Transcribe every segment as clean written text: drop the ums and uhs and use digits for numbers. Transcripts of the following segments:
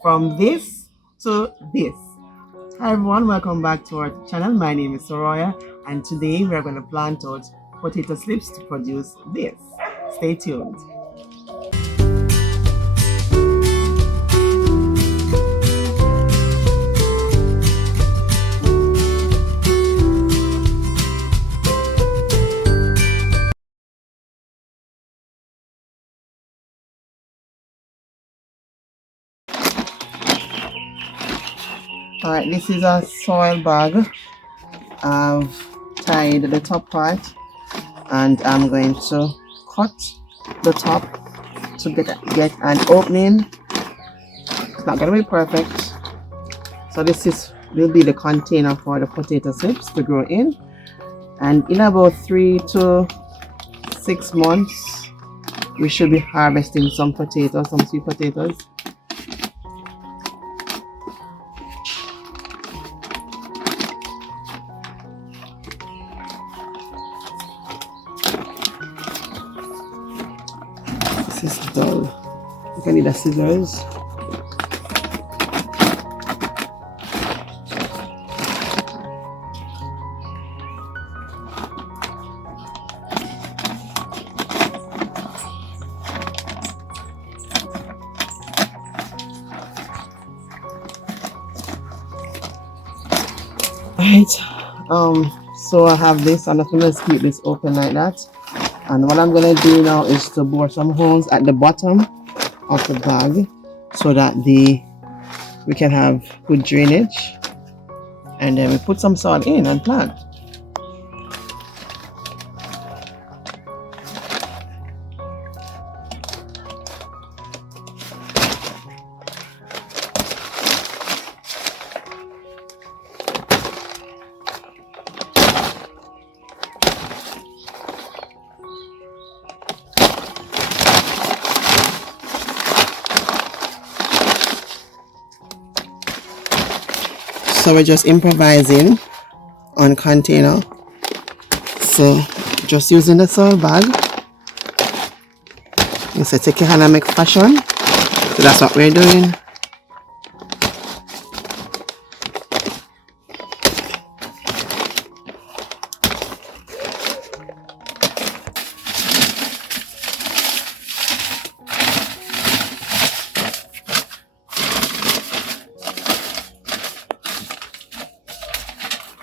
from this to this. Hi everyone, welcome back to our channel. My name is Soraya, and today we are going to plant out potato slips to produce this. Stay tuned. Alright, this is a soil bag. I've tied the top part and I'm going to cut the top to get an opening. It's not going to be perfect. So will be the container for the potato slips to grow in. And in about 3 to 6 months, we should be harvesting some potatoes, some sweet potatoes. This is dull. You can need a scissors. Right. So I have this. I'm just gonna keep this open like that. And what I'm gonna do now is to bore some holes at the bottom of the bag so that we can have good drainage. And then we put some soil in and plant. So we're just improvising on container. So just using the soil bag. You say take your hand and make fashion. So that's what we're doing.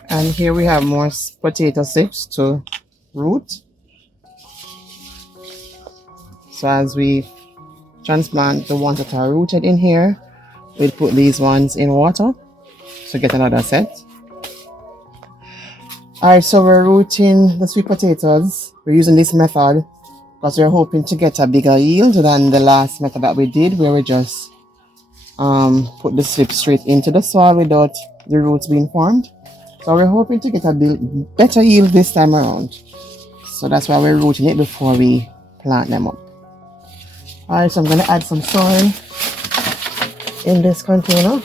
And here we have more potato slips to root. So as we transplant the ones that are rooted in here, we'll put these ones in water to get another set. Alright, so we're rooting the sweet potatoes. We're using this method because we're hoping to get a bigger yield than the last method that we did, where we just put the slips straight into the soil without the roots being formed. So we're hoping to get a better yield this time around. So that's why we're rooting it before we plant them up. Alright, so I'm going to add some soil in this container.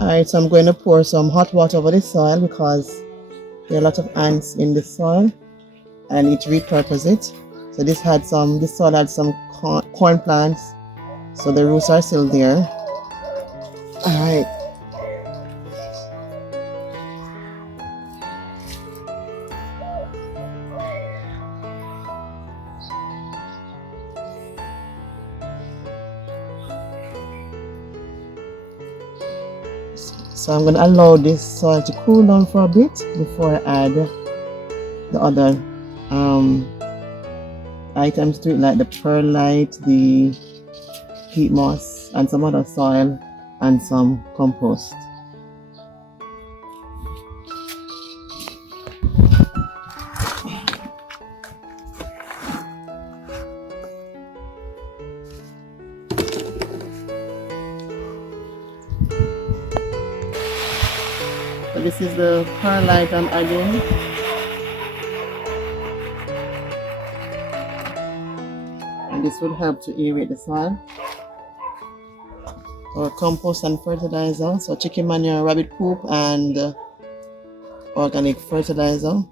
Alright, so I'm going to pour some hot water over the soil because there are a lot of ants in the soil and I need to repurpose it. So this soil had some corn plants, so the roots are still there. Alright. So I'm going to allow this soil to cool down for a bit before I add the other items to it, like the perlite, the peat moss, and some other soil, and some compost. So this is the perlite I'm adding. And this will help to aerate the soil. Or compost and fertilizer, so chicken manure, rabbit poop, and organic fertilizer.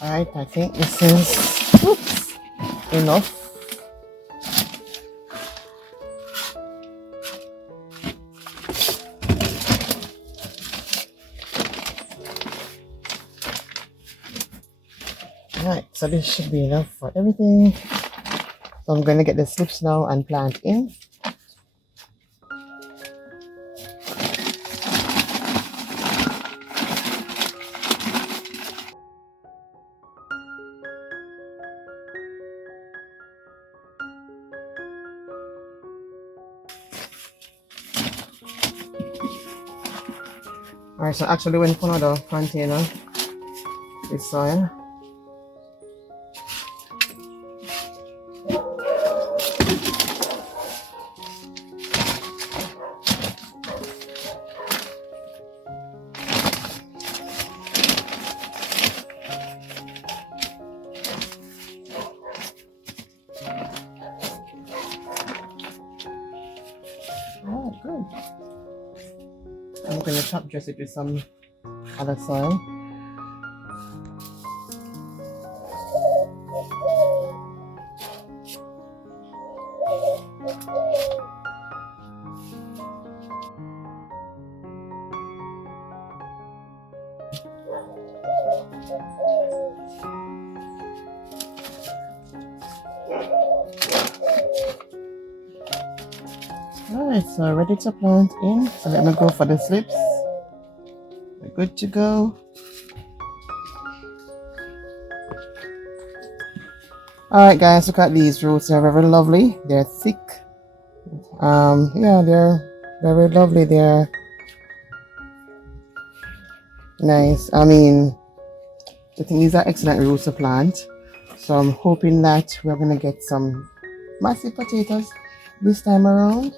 Alright, I think this is enough. Alright, so this should be enough for everything. So I'm going to get the slips now and plant in. Alright, so actually went for another container with soil. Oh, good. I'm going to top dress it with some other soil. Alright, so ready to plant in. So let me go for the slips. We're good to go. Alright guys, look at these roots. They're very lovely. They're thick. Yeah, they're very lovely. They're nice. I mean, I think these are excellent roots to plant. So I'm hoping that we're gonna get some massive potatoes this time around.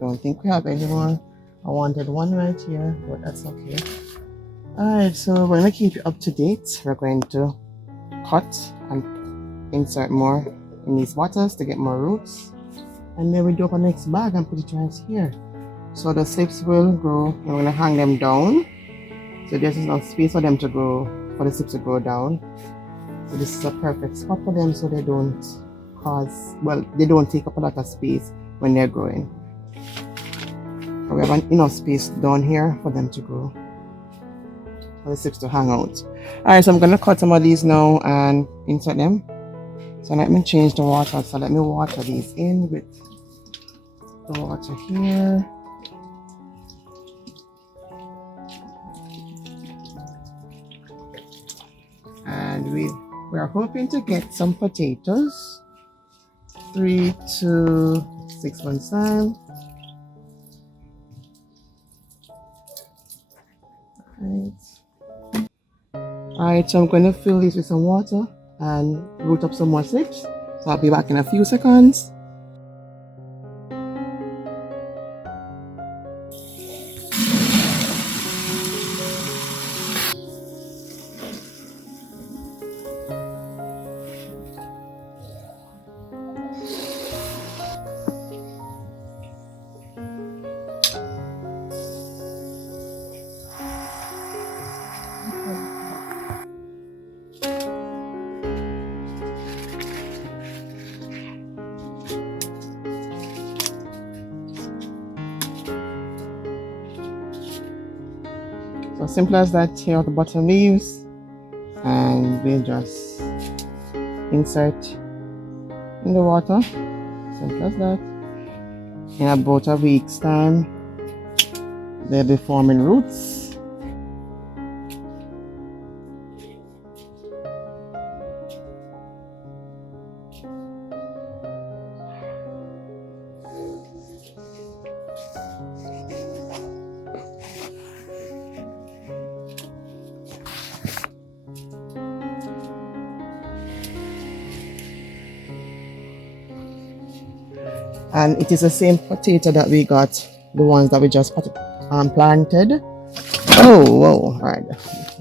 Don't think we have any more. I wanted one right here, but that's okay. Alright, so we're gonna keep you up to date. We're going to cut and insert more in these bottles to get more roots. And then we do up a next bag and put it right here. So the slips will grow. We're gonna hang them down. So there's enough space for them to grow, for the slips to grow down. So this is a perfect spot for them so they don't they don't take up a lot of space when they're growing. So we have enough space down here for them to grow, for the slips to hang out. Alright, so I'm gonna cut some of these now and insert them. So let me change the water. So let me water these in with the water here. And we are hoping to get some potatoes 3 to 6 months time. Alright, so I'm going to fill these with some water and root up some more slips. So I'll be back in a few seconds. So simple as that. Here are the bottom leaves, and we'll just insert in the water. Simple as that. In about a week's time, they'll be forming roots. And it is the same potato that we got, the ones that we just planted. Oh, whoa, all right,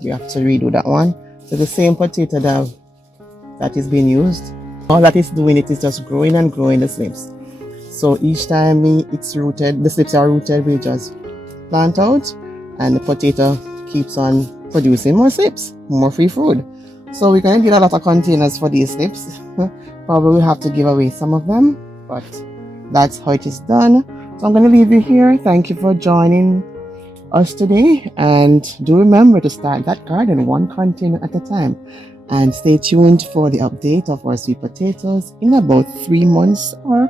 we have to redo that one. So the same potato that is being used, all that is doing, it is just growing and growing the slips. So each time it's rooted, the slips are rooted, we just plant out, and the potato keeps on producing more slips, more free food. So we're going to need a lot of containers for these slips. Probably we'll have to give away some of them, but that's how it is done. So I'm going to leave you here. Thank you for joining us today, and do remember to start that garden one container at a time, and stay tuned for the update of our sweet potatoes. In about 3 months, or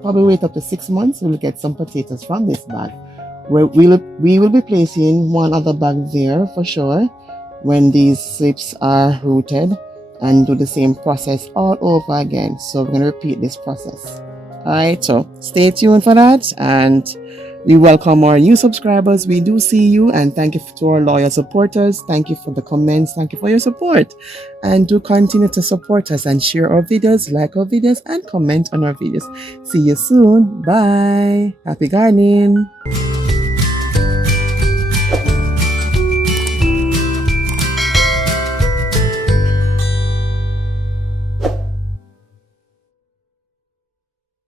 probably wait up to 6 months, we'll get some potatoes from this bag. We will be placing one other bag there for sure when these slips are rooted, and do the same process all over again. So we're going to repeat this process. All right, so stay tuned for that, and we welcome our new subscribers. We do see you, and thank you to our loyal supporters. Thank you for the comments. Thank you for your support, and do continue to support us and share our videos, like our videos, and comment on our videos. See you soon. Bye. Happy gardening.